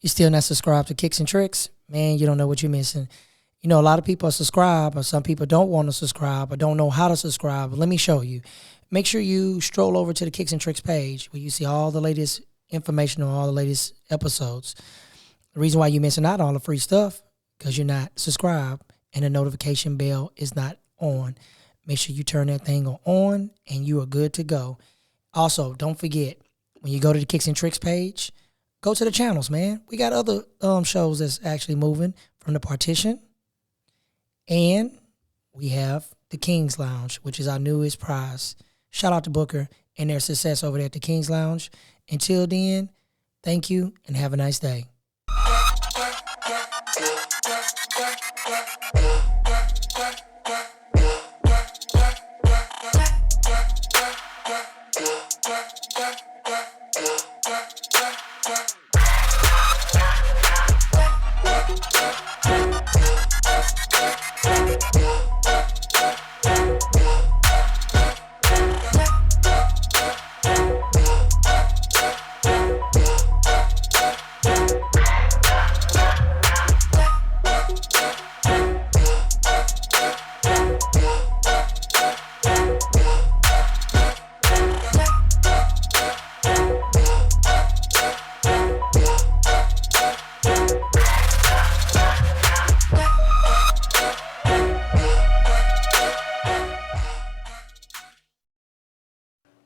you still not subscribed to Kickz and Trickz, man, you don't know what you're missing. You know, a lot of people are subscribed, or some people don't want to subscribe or don't know how to subscribe. But let me show you. Make sure you stroll over to the Kickz and Trickz page where you see all the latest information on all the latest episodes. The reason why you're missing out on all the free stuff, because you're not subscribed and the notification bell is not on. Make sure you turn that thing on and you are good to go. Also, don't forget, when you go to the Kickz and Trickz page, go to the channels, man. We got other shows that's actually moving from the partition. And we have the King's Lounge, which is our newest prize. Shout out to Booker and their success over there at the King's Lounge. Until then, thank you and have a nice day.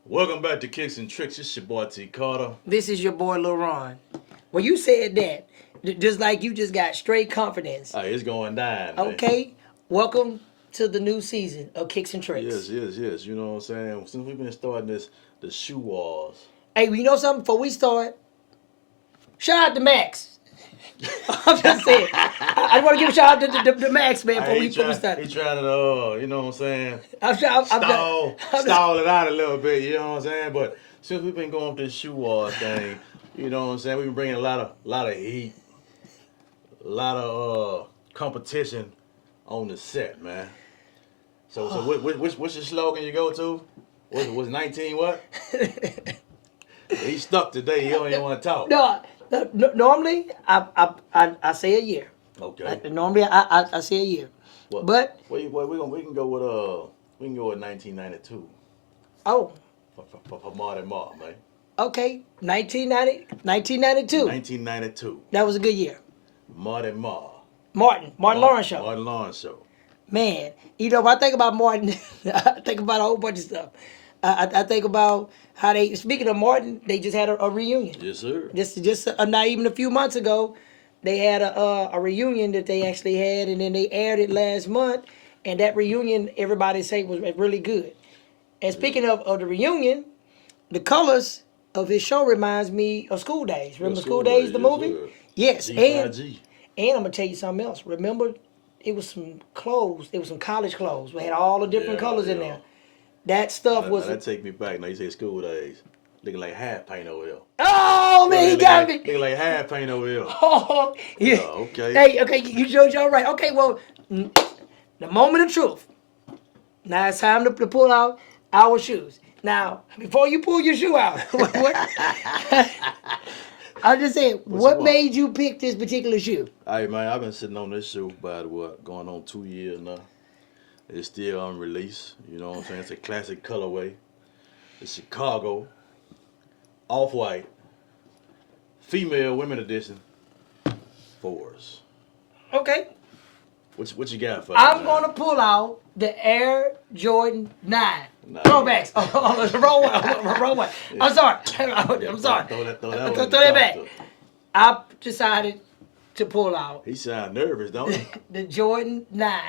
Welcome back to Kickz and Trickz. It's your boy T Carter. This is your boy Lil Ron. Well, you said that, just like you just got straight confidence. Hey, it's going down, man. Okay, welcome to the new season of Kickz and Trickz. Yes. You know what I'm saying? Since we've been starting the shoe wars. Hey, you know something? Before we start, shout out to Max. I'm just saying. I want to give a shout out to Max, man, before we start. He trying to, you know what I'm saying? Stall it out a little bit, you know what I'm saying? But since we've been going through this shoe wars thing, you know what I'm saying? We've been bringing a lot of heat, a lot of competition on the set, man. So what's your slogan you go to? Was 19 what? He stuck today. He don't even want to talk. No, normally I say a year. Okay. Normally I say a year. Well, but we can go with 1992. Oh. For Marty Mark, man. Okay, 1992. 1992. That was a good year. Marty Mark. Martin Lawrence show. Martin Lawrence show. Man, you know, when I think about Martin, I think about a whole bunch of stuff. I think about how they, speaking of Martin, they just had a reunion. Yes, sir. Just not even a few months ago, they had a reunion that they actually had, and then they aired it last month, and that reunion, everybody say, was really good. And speaking of the reunion, the colors of his show reminds me of School Days. Remember School Days, the movie? Sir. Yes, G5G. and I'm gonna tell you something else. Remember, it was some clothes. It was some college clothes. We had all the different colors in there. That stuff was. That take me back. Now you say School Days, looking like half paint over here. Oh man, he got me. Looking like half paint over here. Oh yeah. Okay. Hey, okay, you showed y'all right. Okay, well, the moment of truth. Now it's time to pull out our shoes. Now, before you pull your shoe out, I'm just saying, what made you pick this particular shoe? Hey man, I've been sitting on this shoe about going on 2 years now. It's still on release. You know what I'm saying? It's a classic colorway. It's Chicago, off-white, female women edition, 4s. Okay. What you got for I'm gonna pull out the Air Jordan 9. Throwbacks. Oh, the wrong one. I'm sorry. I'm sorry. Throw that back. I decided to pull out. He sound nervous, don't he? The Jordan 9.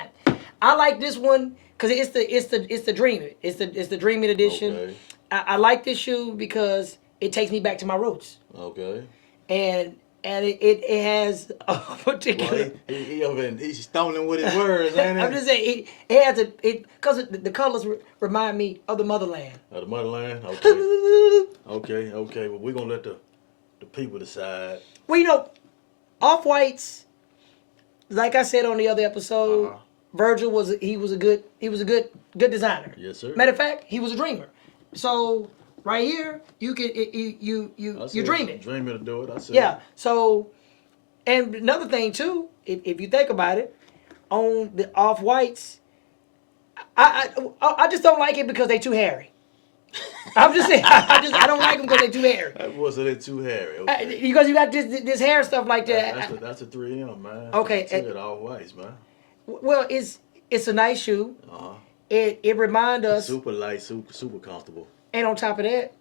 I like this one because it's the Dreamer. It's the Dreamer edition. Okay. I like this shoe because it takes me back to my roots. Okay. And it has a particular. Well, he's stumbling with his words, ain't he? I'm just saying it has because the colors remind me of the motherland. Of the motherland. Okay. Okay. Well, we're gonna let the people decide. Well, you know, off-whites, like I said on the other episode, Virgil was a good designer. Yes, sir. Matter of fact, he was a dreamer. So right here, you dream it. Dreaming to do it. I see. Yeah. So And another thing too, if you think about it, on the off whites, I just don't like it because they too hairy. I'm just saying, I don't like them because they too hairy. That wasn't it too hairy. Okay. Because you got this hair stuff like that. That's a 3M, man. Okay. That's it, all whites, man. Well, it's a nice shoe. Uh-huh. It reminds us. Super light, super comfortable. And on top of that,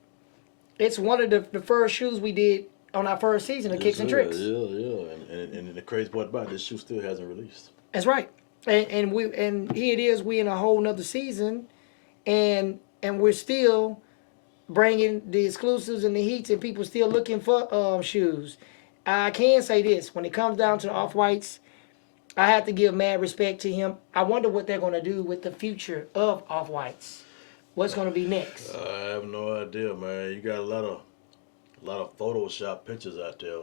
it's one of the first shoes we did on our first season of Kickz and Trickz. Yeah. And the crazy part about it, this shoe still hasn't released. That's right. And here it is. We in a whole nother season, and we're still bringing the exclusives and the heats, and people still looking for shoes. I can say this: when it comes down to the off whites, I have to give mad respect to him. I wonder what they're going to do with the future of off whites. What's going to be next? I have no idea, man. You got a lot of Photoshop pictures out there.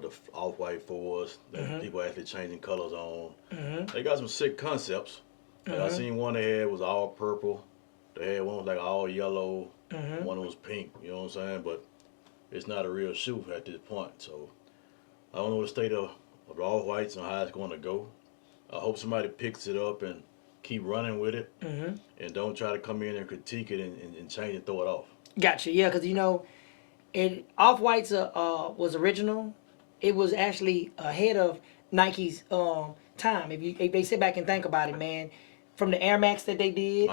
The off-white fours that people actually changing colors on. They got some sick concepts. Like I seen one they had was all purple. They had one was like all yellow. One was pink. You know what I'm saying? But it's not a real shoe at this point. So I don't know the state of the off-whites and how it's going to go. I hope somebody picks it up and keep running with it, and don't try to come in and critique it and change and throw it off. Gotcha. Yeah, because off whites was original. It was actually ahead of Nike's time. If they sit back and think about it, man, from the Air Max that they did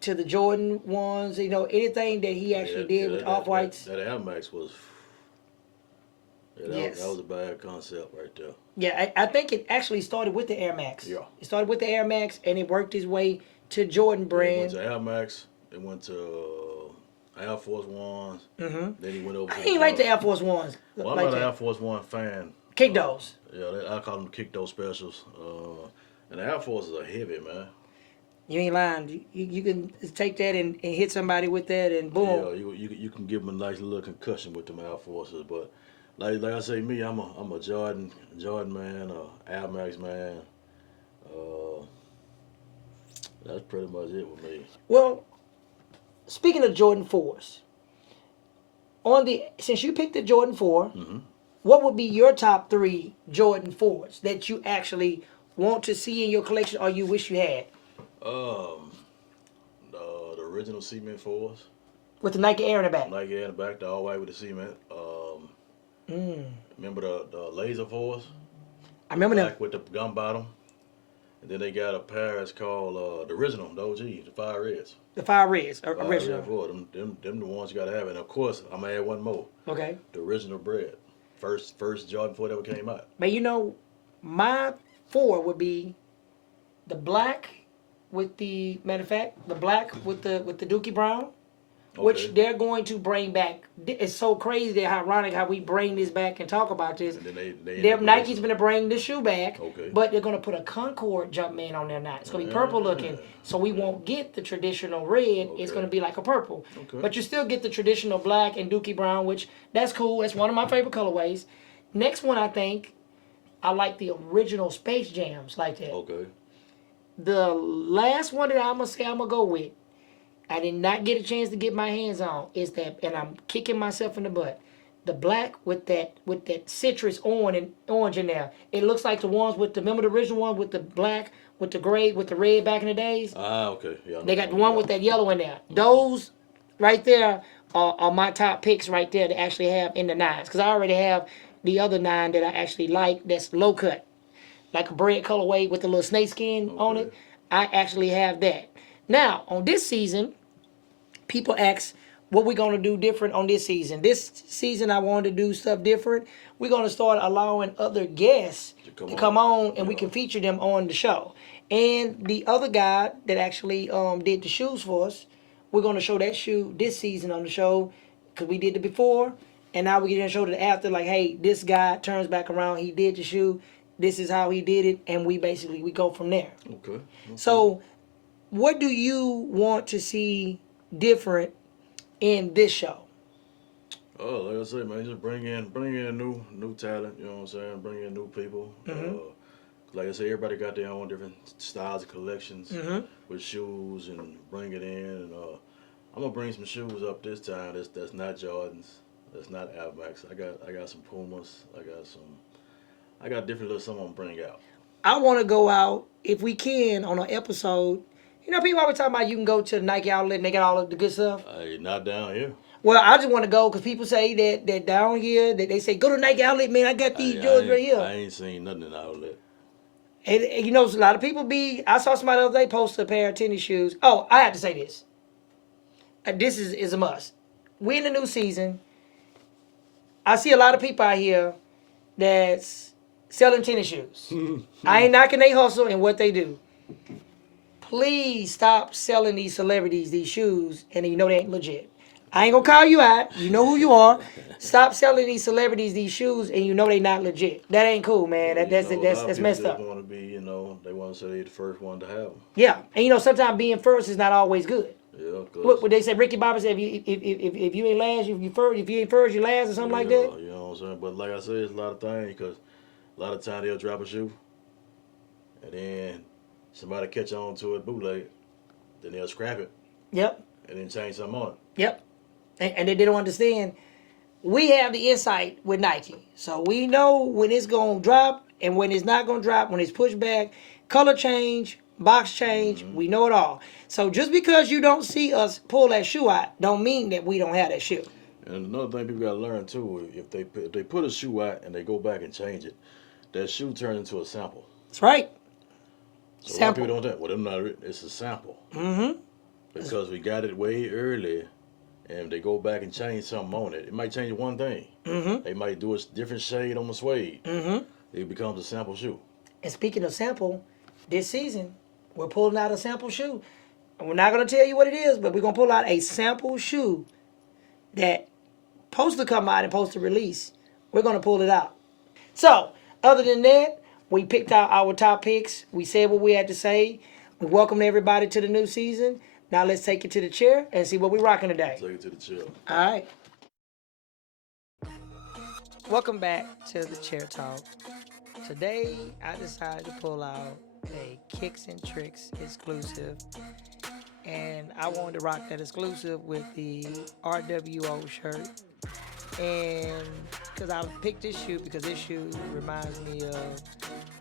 to the Jordan ones, anything that he actually did with off whites. That Air Max was. That was a bad concept right there. Yeah, I think it actually started with the Air Max. Yeah. It started with the Air Max, and it worked its way to Jordan brand. It went to Air Max. It went to Air Force Ones. Then he went over. I ain't like the Air Force Ones. Well, I'm not an Air Force One fan. Kick those. I call them kick those specials. And the Air Forces are heavy, man. You ain't lying. You can take that and hit somebody with that, and boom. Yeah, you can give them a nice little concussion with them Air Forces, but. Like I say, me, I'm a Jordan man, Air Max man. That's pretty much it with me. Well, speaking of Jordan 4s, since you picked the Jordan 4, what would be your top 3 Jordan 4s that you actually want to see in your collection or you wish you had? The original cement 4s. With the Nike Air in the back. Nike Air in the back, the all white with the cement. Remember the laser 4s? I remember them. With the gum bottom. And then they got a pair that's called the original, the OG, the Fire Reds. The Fire Reds, original. Them the ones you gotta have. And of course, I'm gonna add one more. Okay. The original Bred. First Jordan 4 that ever came out. But my 4 would be the black with the black with the Dookie Brown. Okay. Which they're going to bring back. It's so crazy that ironic how we bring this back and talk about this. And then Nike's going to bring the shoe back, okay. But they're going to put a Concord Jumpman on there now. It's going to be purple looking, so we won't get the traditional red. Okay. It's going to be like a purple. Okay. But you still get the traditional black and Dookie Brown, which that's cool. That's one of my favorite colorways. Next one, I think, I like the original Space Jams like that. Okay. The last one that I'm going to go with, I did not get a chance to get my hands on, is that, and I'm kicking myself in the butt, the black with that citrus orange in there. It looks like the ones remember the original one with the black, with the gray, with the red back in the days? Okay. Yeah, they got the one with that yellow in there. Those right there are my top picks right there to actually have in the 9s. Because I already have the other 9 that I actually like that's low cut. Like a Bred colorway with the little snake skin on it. I actually have that. Now, on this season, people ask what we're going to do different on this season. This season, I wanted to do stuff different. We're going to start allowing other guests to come on, and we can feature them on the show. And the other guy that actually did the shoes for us, we're going to show that shoe this season on the show because we did it before, and now we're going to show it after, like, hey, this guy turns back around. He did the shoe. This is how he did it, and we go from there. Okay. So, what do you want to see different in this show? Oh, like I say, man, just bring in new talent. You know what I'm saying? Bring in new people. Like I say, everybody got their own different styles of collections with shoes, and bring it in. And I'm gonna bring some shoes up this time. That's not Jordans. That's not Air Max. I got some Pumas. I got some I got different little something I'm bring out. I want to go out if we can on an episode. You know, people always talking about you can go to the Nike outlet and they got all of the good stuff. Not down here. Well, I just want to go because people say that down here that they say go to Nike outlet, man. I got these Jordans right here. I ain't seen nothing in the outlet. And you know, a lot of people be. I saw somebody the other day post a pair of tennis shoes. Oh, I have to say this. This is a must. We in the new season. I see a lot of people out here that's selling tennis shoes. I ain't knocking they hustle and what they do. Please stop selling these celebrities these shoes and you know they ain't legit. I ain't gonna call you out. You know who you are. Stop selling these celebrities these shoes and you know they not legit. That ain't cool, man. That's messed up. Want to be, you know, they want to say they the first one to have them. Yeah, and you know sometimes being first is not always good. Yeah, what they say, Ricky Bobby said, if you ain't last, you first. If you ain't first, you last, or something like that. You know what I'm saying? But like I said, it's a lot of things because a lot of times they'll drop a shoe, and then somebody catch on to it bootleg, then they'll scrap it. Yep. And then change something on it. Yep. And they don't understand. We have the insight with Nike, so we know when it's gonna drop and when it's not gonna drop, when it's pushed back, color change, box change. We know it all. So just because you don't see us pull that shoe out, don't mean that we don't have that shoe. And another thing people gotta learn too, if they put a shoe out and they go back and change it, that shoe turns into a sample. That's right. So sample. A lot of people don't think, well, them not. It's a sample. Mm-hmm. Because we got it way early, and they go back and change something on it. It might change one thing. Mm-hmm. They might do a different shade on the suede. Mm-hmm. It becomes a sample shoe. And speaking of sample, this season we're pulling out a sample shoe. We're not going to tell you what it is, but we're going to pull out a sample shoe that supposed to come out and supposed to release. We're going to pull it out. So, other than that, we picked out our top picks. We said what we had to say. We welcomed everybody to the new season. Now let's take it to the chair and see what we're rocking today. Take it to the chair. All right. Welcome back to the Chair Talk. Today, I decided to pull out a Kickz Trickz exclusive. And I wanted to rock that exclusive with the RWO shirt. And because I picked this shoe because this shoe reminds me of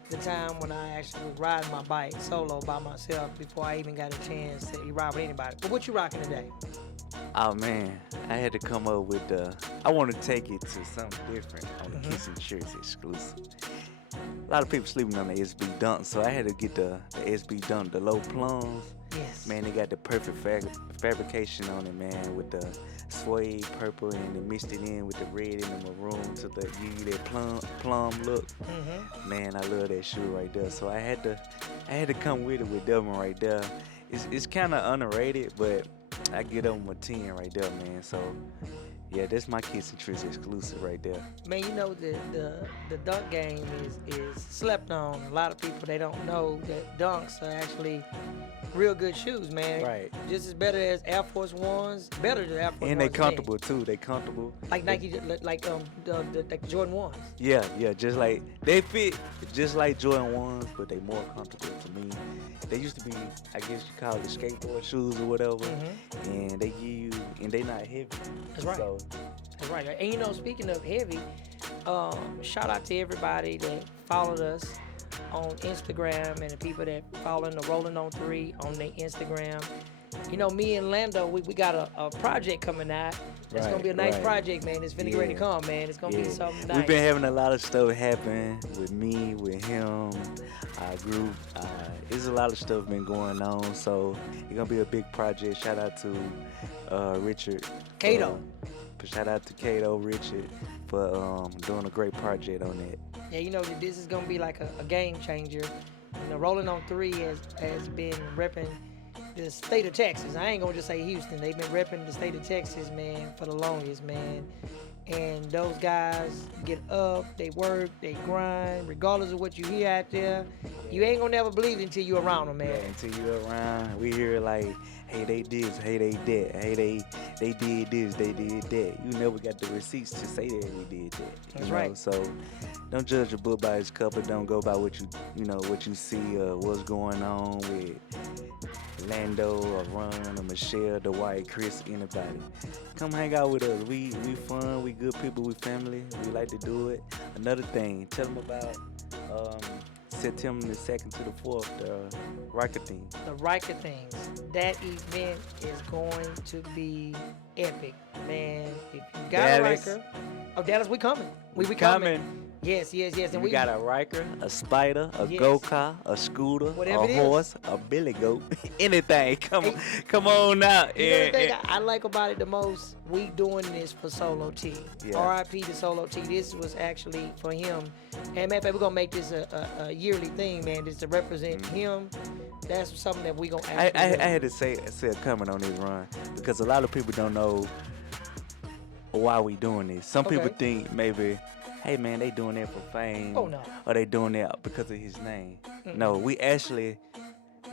the time when I actually was riding my bike solo by myself before I even got a chance to ride with anybody. But what you rocking today? Oh man, I had to come up with I want to take it to something different on the Kickz Trickz exclusive. A lot of people sleeping on the SB Dunk, so I had to get the SB Dunk, the low plums. Yes. Man, they got the perfect fabrication on it, man, with the suede purple and they mixed it in with the red and the maroon to give you that plum look. Mm-hmm. Man, I love that shoe right there. So I had to come with it with that one right there. It's kind of underrated, but I get them a 10 right there, man. So yeah, that's my Kickz Trickz exclusive right there. Man, you know the dunk game is slept on. A lot of people, they don't know that dunks are actually real good shoes, man. Right. Just as better as Air Force Ones, better than Air Force Ones. And they comfortable too. They comfortable. Like Nike, like the Jordan Ones. Yeah, just like they fit just like Jordan Ones, but they more comfortable to me. They used to be, I guess you call it skateboard shoes or whatever, and they give you, and they not heavy. That's right. So, that's right. And you know, speaking of heavy, shout out to everybody that followed us on Instagram and the people that following the Rolling on 3 on their Instagram. You know, me and Lando, we got a project coming out. It's going to be a nice project, man. It's finna ready to come, man. It's going to be something nice. We've been having a lot of stuff happen with me, with him, our group. There's a lot of stuff been going on, so it's going to be a big project. Shout out to Richard. Kato. Shout out to Kato, Richard, for doing a great project on that. Yeah, you know, this is going to be like a game changer. You know, Rolling on 3 has been repping the state of Texas. I ain't gonna just say Houston. They've been repping the state of Texas, man, for the longest, man. And those guys get up, they work, they grind, regardless of what you hear out there. You ain't gonna never believe it until you're around them, man. Yeah, until you're around, we hear like, hey, they this, hey, they that, hey, they did this, they did that. You never got the receipts to say that we did that. That's right. So don't judge a book by its cover. Don't go by what you see, what's going on with Lando, or Ron, or Michelle, Dwight, Chris, anybody. Come hang out with us. We fun, we good people, we family. We like to do it. Another thing, tell them about September the 2nd to the 4th, the Riker thing. The Riker things. That event is going to be epic, man. If you got Dallas. a Riker, Dallas, we coming. We coming. Yes. And we got a Riker, a Spider, a Yes. go-kart, a scooter, Whatever a it is. horse, a billy goat, anything. Come on out. You know the thing I like about it the most? We doing this for Solo T. Yeah. R.I.P. to Solo T. This was actually for him. And matter of fact, we're gonna make this a yearly thing, man. Just to represent him. That's something that we gonna actually I do. had to say a comment on this run because a lot of people don't know why we doing this. Some people Okay. think maybe, hey man, they doing that for fame. Oh, no. Or they doing that because of his name. No, we actually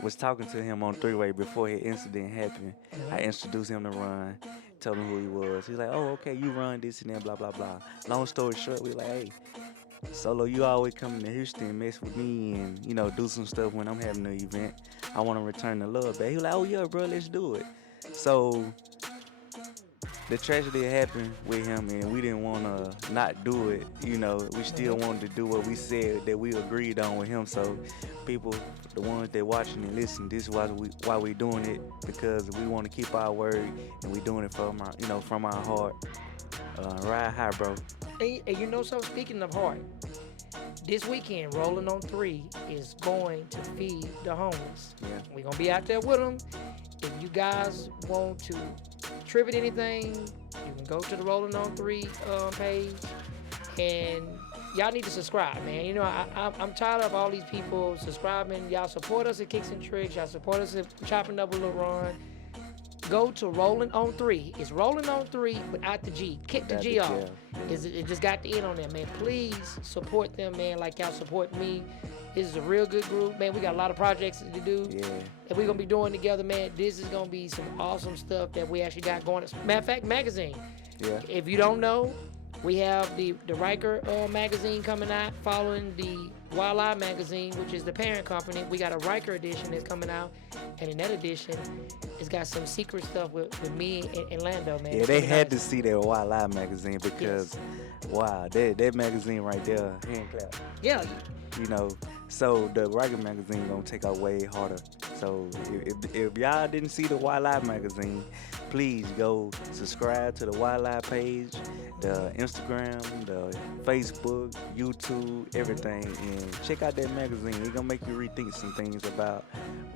was talking to him on three-way before his incident happened. I introduced him to Run, told him who he was. He's like, oh, okay, you run this and that, blah, blah, blah. Long story short, we like, hey, Solo, you always coming to Houston, mess with me, and do some stuff when I'm having an event. I want to return the love back. He was like, oh yeah, bro, let's do it. So the tragedy happened with him, and we didn't want to not do it. We still wanted to do what we said that we agreed on with him. So people, the ones that watching and listening, this is why we doing it, because we want to keep our word, and we doing it from our heart. Ride high, bro. And you know something? Speaking of heart, this weekend, Rolling on 3 is going to feed the homeless. Yeah. We're going to be out there with them. If you guys want to contribute anything, you can go to the Rolling on 3 page. And y'all need to subscribe, man. I'm tired of all these people subscribing. Y'all support us at Kickz Trickz. Y'all support us at Chopping Up with Lil Ron. Go to Rolling on 3. It's Rolling on 3 without the G. Kick the G off. It just got the N on there, man. Please support them, man, like y'all support me. This is a real good group, man. We got a lot of projects to do that we're going to be doing together, man. This is going to be some awesome stuff that we actually got going. Matter of fact, magazine. Yeah. If you don't know, we have the Riker magazine coming out following the Wildlife magazine, which is the parent company. We got a Riker edition that's coming out, and in that edition, it's got some secret stuff with me and Lando, man. Yeah, they had to see that Wildlife magazine because, wow, that magazine right there, hand clap. Yeah. So the Riker magazine gonna take out way harder. So if y'all didn't see the Wildlife magazine, please go subscribe to the Wildlife page, the Instagram, the Facebook, YouTube, everything, and check out that magazine. It's gonna make you rethink some things about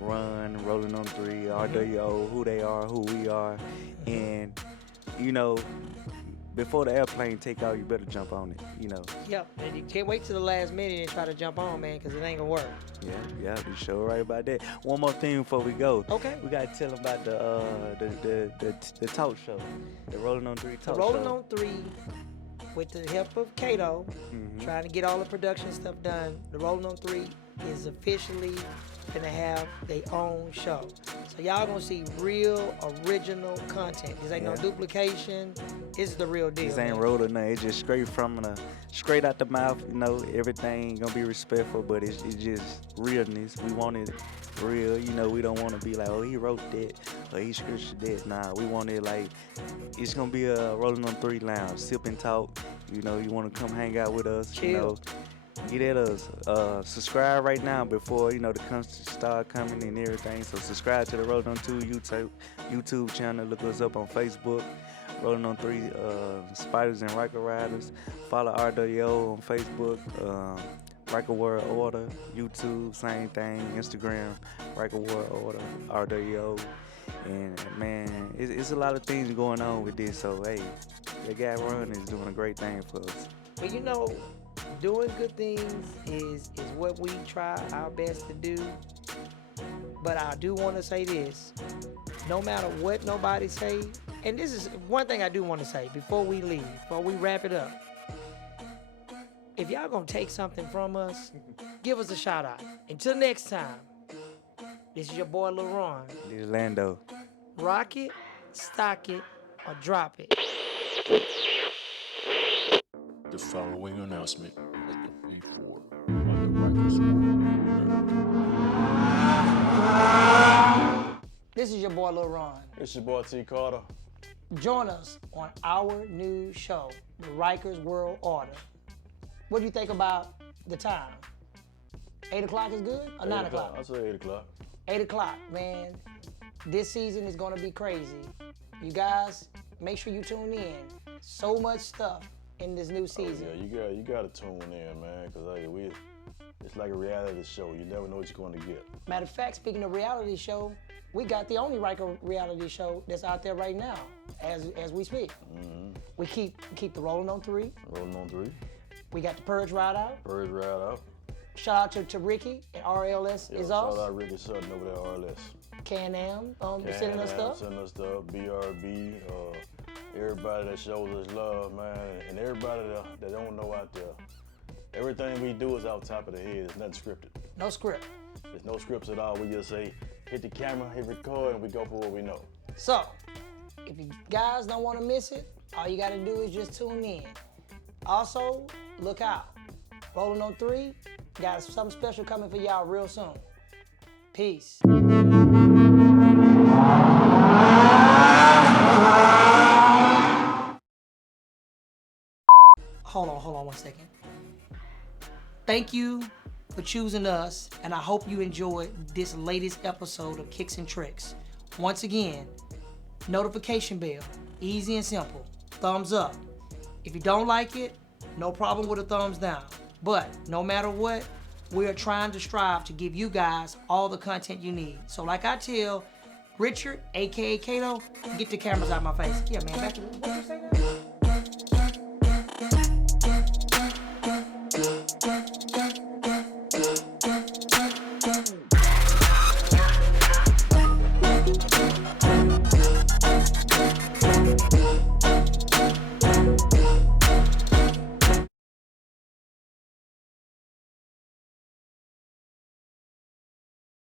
Run, Rolling on 3, RWO, who they are, who we are, and before the airplane take off, you better jump on it. Yep. And you can't wait till the last minute and try to jump on, man, because it ain't gonna work. Yeah, you sure right about that. One more thing before we go. Okay. We gotta tell them about the talk show, the Rolling on 3 talk The Rolling show. on 3, with the help of Kato, trying to get all the production stuff done. The Rolling on 3 is officially gonna have their own show. So y'all gonna see real original content. This ain't no duplication. This is the real deal. This ain't man. rolled or nothing. It's just straight out the mouth. Everything gonna be respectful, but it's just realness. We want it real. We don't want to be like, oh, he wrote that or he scripted that. Nah, we want it like it's gonna be a Rolling on 3 lounge, sip and talk. You want to come hang out with us. Chill. Get at us. Subscribe right now before the content start coming and everything. So subscribe to the Rolling on 2 YouTube channel. Look us up on Facebook. Rolling on 3 Spiders and Riker Riders. Follow RWO on Facebook. Riker World Order. YouTube, same thing. Instagram, Riker World Order, RWO. And man, it's a lot of things going on with this. So hey, the guy Run is doing a great thing for us. But doing good things is what we try our best to do. But I do want to say this. No matter what nobody say, and this is one thing I do want to say before we leave, before we wrap it up. If y'all gonna take something from us, give us a shout out. Until next time, this is your boy Lil Ron. This is Lando. Rock it, stock it, or drop it. The following announcement will be for the Rikers. This is your boy Lil Ron. It's your boy T. Carter. Join us on our new show, The Rikers World Order. What do you think about the time? 8 o'clock is good or 9 o'clock? I say 8 o'clock. 8 o'clock, man. This season is gonna be crazy. You guys, make sure you tune in. So much stuff in this new season. Oh, yeah, you gotta tune in, man, because hey, it's like a reality show. You never know what you're going to get. Matter of fact, speaking of reality show, we got the only Riker reality show that's out there right now, as we speak. Mm-hmm. We keep the Rolling on 3. Rolling on 3. We got the Purge Ride Out. Purge Ride Out. Shout out to Ricky and RLS is Shout out Ricky Sutton over there at RLS. Can-Am, sending us stuff. Sending us stuff, BRB, everybody that shows us love, man, and everybody that don't know out there. Everything we do is out top of the head. It's nothing scripted. No script. There's no scripts at all. We just say, hit the camera, hit record, and we go for what we know. So, if you guys don't want to miss it, all you got to do is just tune in. Also, look out. Rolling on 3, got something special coming for y'all real soon. Peace. Hold on 1 second. Thank you for choosing us, and I hope you enjoyed this latest episode of Kickz and Trickz. Once again, notification bell, easy and simple, thumbs up. If you don't like it, no problem with a thumbs down. But no matter what, we are trying to strive to give you guys all the content you need. So like I tell Richard, aka Kato, get the cameras out of my face. Yeah, man, back to what you say now?